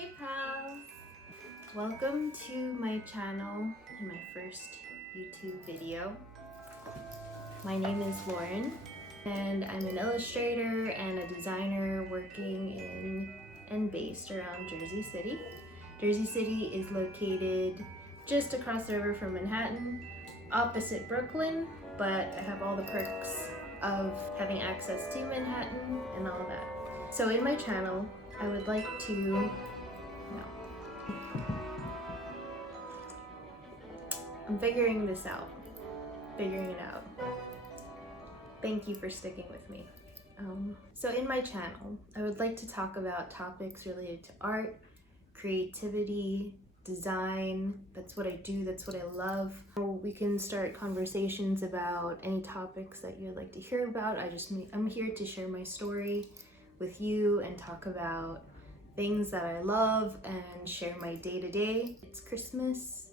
Hey pals! Welcome to my channel and my first YouTube video. My name is Lauren and I'm an illustrator and a designer working in and based around Jersey City. Jersey City is located just across the river from Manhattan, opposite Brooklyn, but I have all the perks of having access to Manhattan and all that. So in my channel, I would like to I'm figuring this out. Figuring it out. Thank you for sticking with me. So in my channel, I would like to talk about topics related to art, creativity, design. That's what I do, that's what I love. We can start conversations about any topics that you'd like to hear about. I'm here to share my story with you and talk about things that I love and share my day-to-day. It's Christmas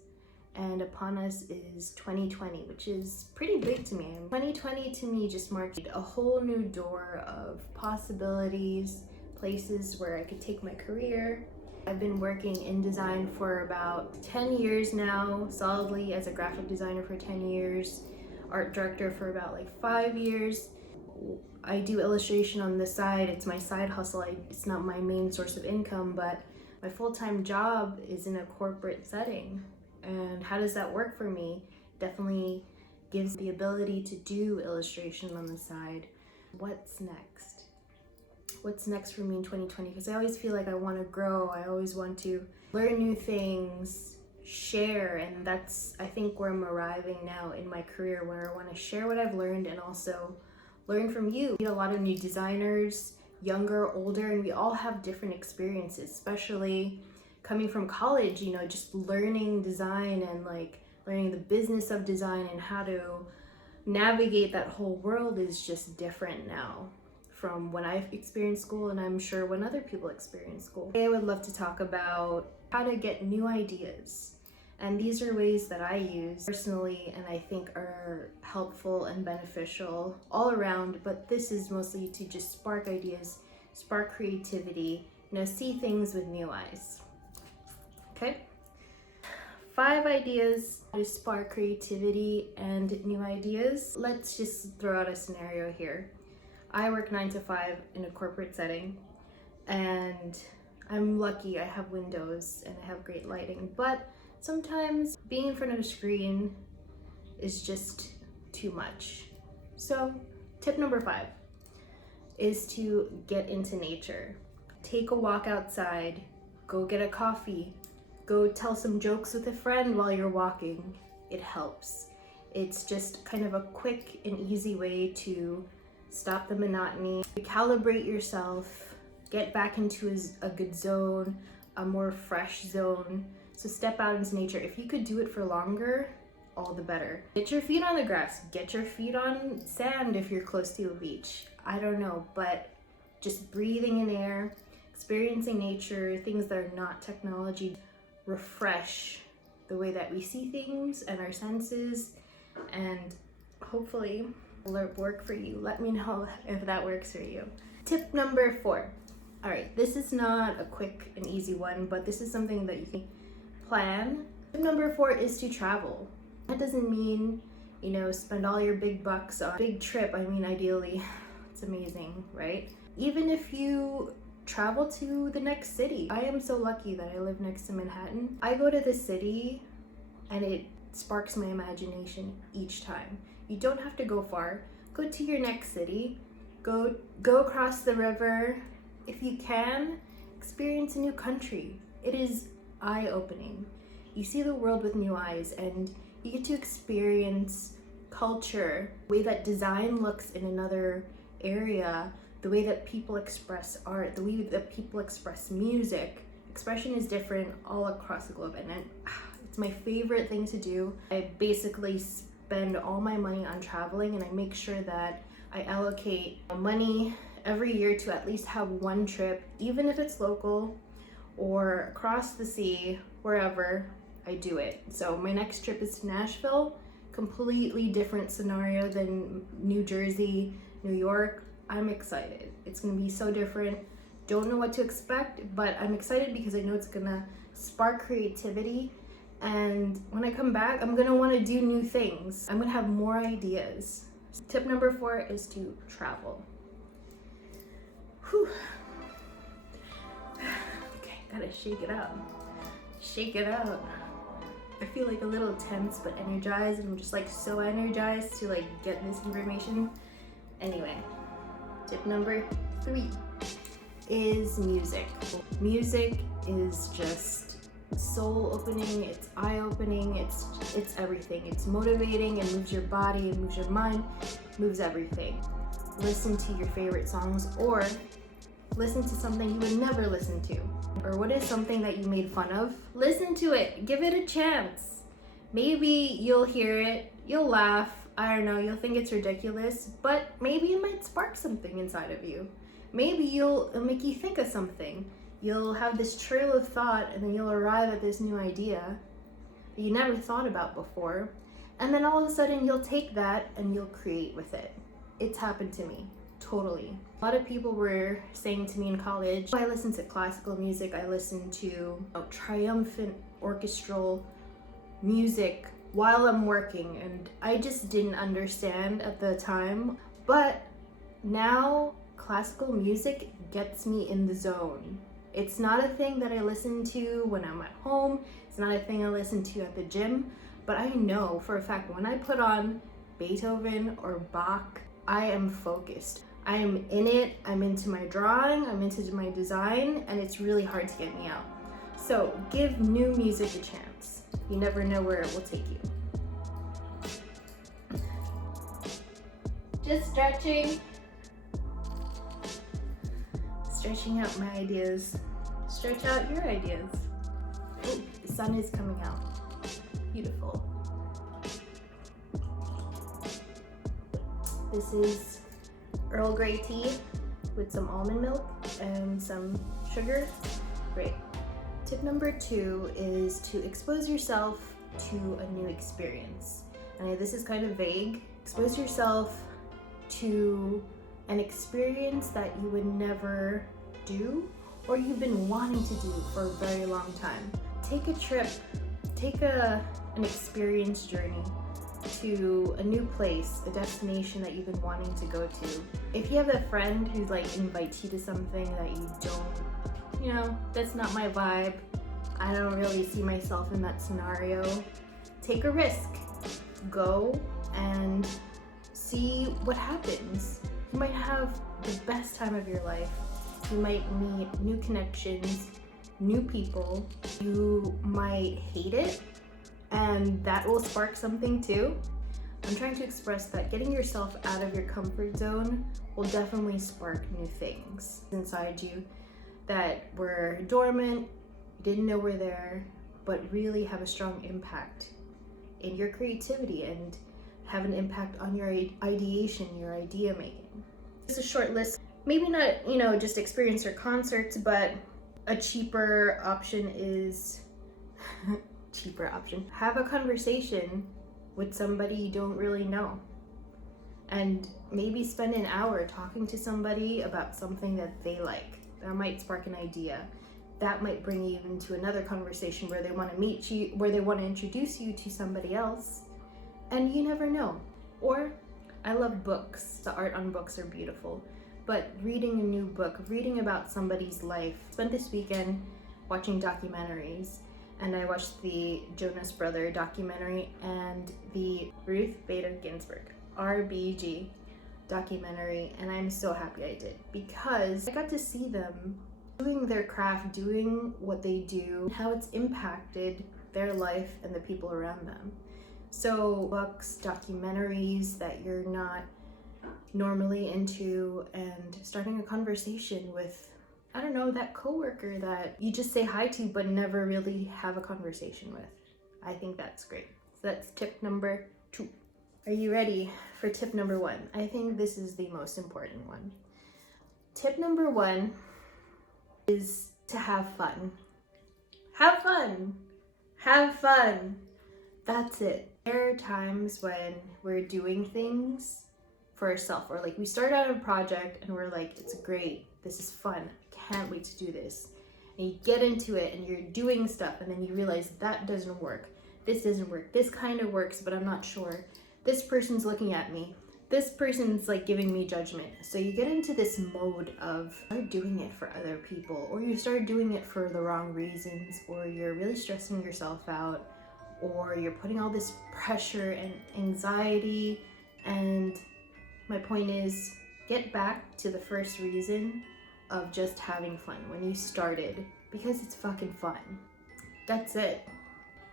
and upon us is 2020, which is pretty big to me. 2020 to me just marked a whole new door of possibilities, places where I could take my career. I've been working in design for about 10 years now, solidly as a graphic designer for 10 years, art director for about like 5 years. I do illustration on the side. It's my side hustle. It's not my main source of income, but my full-time job is in a corporate setting. And how does that work for me? Definitely gives the ability to do illustration on the side. What's next? What's next for me in 2020? Because I always feel like I want to grow. I always want to learn new things, share, and that's, I think, where I'm arriving now in my career, where I want to share what I've learned and also learn from you. A lot of new designers, younger, older, and we all have different experiences, especially coming from college, you know, just learning design and like learning the business of design and how to navigate that whole world is just different now from when I've experienced school, and I'm sure when other people experience school. Today I would love to talk about how to get new ideas. And these are ways that I use personally and I think are helpful and beneficial all around, but this is mostly to just spark ideas, spark creativity, you know, see things with new eyes. Okay? 5 ideas to spark creativity and new ideas. Let's just throw out a scenario here. I work 9 to 5 in a corporate setting, and I'm lucky I have windows and I have great lighting, but sometimes being in front of a screen is just too much. So tip number 5 is to get into nature. Take a walk outside, go get a coffee, go tell some jokes with a friend while you're walking. It helps. It's just kind of a quick and easy way to stop the monotony, calibrate yourself, get back into a good zone, a more fresh zone. So step out into nature. If you could do it for longer, all the better. Get your feet on the grass, get your feet on sand if you're close to a beach. I don't know, but just breathing in air, experiencing nature, things that are not technology, refresh the way that we see things and our senses, and hopefully it'll work for you. Let me know if that works for you. Tip number 4. All right, this is not a quick and easy one, but this is something that you can plan. Tip number 4 is to travel. That doesn't mean, you know, spend all your big bucks on a big trip. I mean, ideally, it's amazing, right? Even if you travel to the next city. I am so lucky that I live next to Manhattan. I go to the city and it sparks my imagination each time. You don't have to go far. Go to your next city. Go across the river. If you can, experience a new country. It is eye-opening. You see the world with new eyes and you get to experience culture, the way that design looks in another area, the way that people express art, the way that people express music. Expression is different all across the globe, and it's my favorite thing to do. I basically spend all my money on traveling, and I make sure that I allocate money every year to at least have one trip, even if it's local or across the sea, wherever. I do it. So my next trip is to Nashville, completely different scenario than New Jersey, New York. I'm excited. It's gonna be so different. don't know what to expect, but I'm excited because I know it's gonna spark creativity. And when I come back, I'm gonna wanna do new things. I'm gonna have more ideas. Tip number 4 is to travel. Whew. Okay, gotta shake it out. Shake it out. I feel like a little tense but energized. I'm just like so energized to like get this information. Anyway, tip number 3 is music. Music is just soul opening, it's eye opening, it's everything. It's motivating, it moves your body, it moves your mind, moves everything. Listen to your favorite songs, or listen to something you would never listen to. Or what is something that you made fun of? Listen to it, give it a chance. Maybe you'll hear it, you'll laugh, I don't know, you'll think it's ridiculous, but maybe it might spark something inside of you. Maybe it'll make you think of something. You'll have this trail of thought, and then you'll arrive at this new idea that you never thought about before. And then all of a sudden you'll take that and you'll create with it. It's happened to me, totally. A lot of people were saying to me in college, I listen to classical music, I listen to triumphant orchestral music while I'm working, and I just didn't understand at the time. But now classical music gets me in the zone. It's not a thing that I listen to when I'm at home. It's not a thing I listen to at the gym, but I know for a fact when I put on Beethoven or Bach, I am focused. I am in it, I'm into my drawing, I'm into my design, and it's really hard to get me out. So give new music a chance. You never know where it will take you. Just stretching. Stretching out my ideas. Stretch out your ideas. Oh, the sun is coming out. Beautiful. This is Earl Grey tea with some almond milk and some sugar. Great. Tip number 2 is to expose yourself to a new experience. And this is kind of vague. Expose yourself to an experience that you would never do or you've been wanting to do for a very long time. Take a trip, take an experience journey to a new place, a destination that you've been wanting to go to. If you have a friend who like invites you to something that you don't, that's not my vibe, I don't really see myself in that scenario, take a risk. Go and see what happens. You might have the best time of your life. You might meet new connections, new people. You might hate it, and that will spark something too. I'm trying to express that getting yourself out of your comfort zone will definitely spark new things inside you that were dormant, you didn't know were there, but really have a strong impact in your creativity and have an impact on your ideation, your idea making. It's a short list. Maybe not, just experience or concerts, but a cheaper option is have a conversation with somebody you don't really know, and maybe spend an hour talking to somebody about something that they like. That might spark an idea. That might bring you into another conversation where they want to meet you, where they want to introduce you to somebody else, and you never know. Or I love books. The art on books are beautiful. But reading a new book, reading about somebody's life. Spent this weekend watching documentaries, and I watched the Jonas Brother documentary and the Ruth Bader Ginsburg, RBG documentary, and I'm so happy I did because I got to see them doing their craft, doing what they do, how it's impacted their life and the people around them. So books, documentaries that you're not normally into, and starting a conversation with, that coworker that you just say hi to but never really have a conversation with. I think that's great. So that's tip number 2. Are you ready for tip number 1? I think this is the most important one. Tip number 1 is to have fun. Have fun! Have fun! That's it. There are times when we're doing things for ourselves, or like we start out a project and we're like, it's great, this is fun, I can't wait to do this. And you get into it and you're doing stuff, and then you realize that doesn't work. This doesn't work. This kind of works, but I'm not sure. This person's looking at me. This person's like giving me judgment. So you get into this mode of start doing it for other people, or you start doing it for the wrong reasons, or you're really stressing yourself out, or you're putting all this pressure and anxiety. And my point is, get back to the first reason of just having fun when you started, because it's fucking fun. That's it.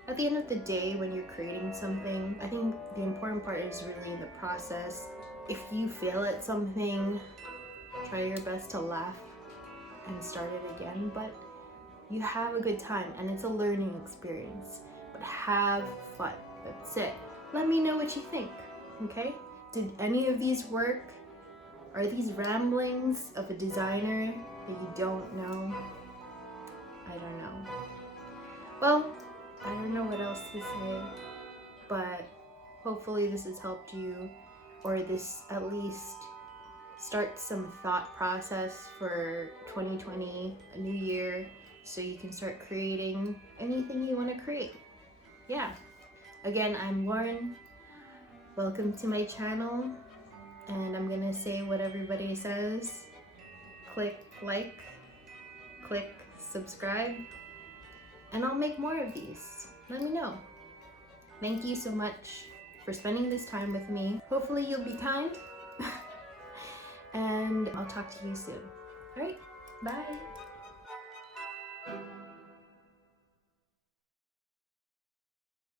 At the end of the day, when you're creating something, I think the important part is really the process. If you fail at something, try your best to laugh and start it again, but you have a good time and it's a learning experience. But have fun. That's it. Let me know what you think, okay? Did any of these work? Are these ramblings of a designer that you don't know? I don't know. Well, I don't know what else to say, but hopefully this has helped you, or this at least starts some thought process for 2020, a new year, so you can start creating anything you want to create. Yeah. Again, I'm Lauren. Welcome to my channel, and I'm gonna say what everybody says. Click like, click subscribe, and I'll make more of these. Let me know. Thank you so much for spending this time with me. Hopefully you'll be kind. And I'll talk to you soon. All right, bye.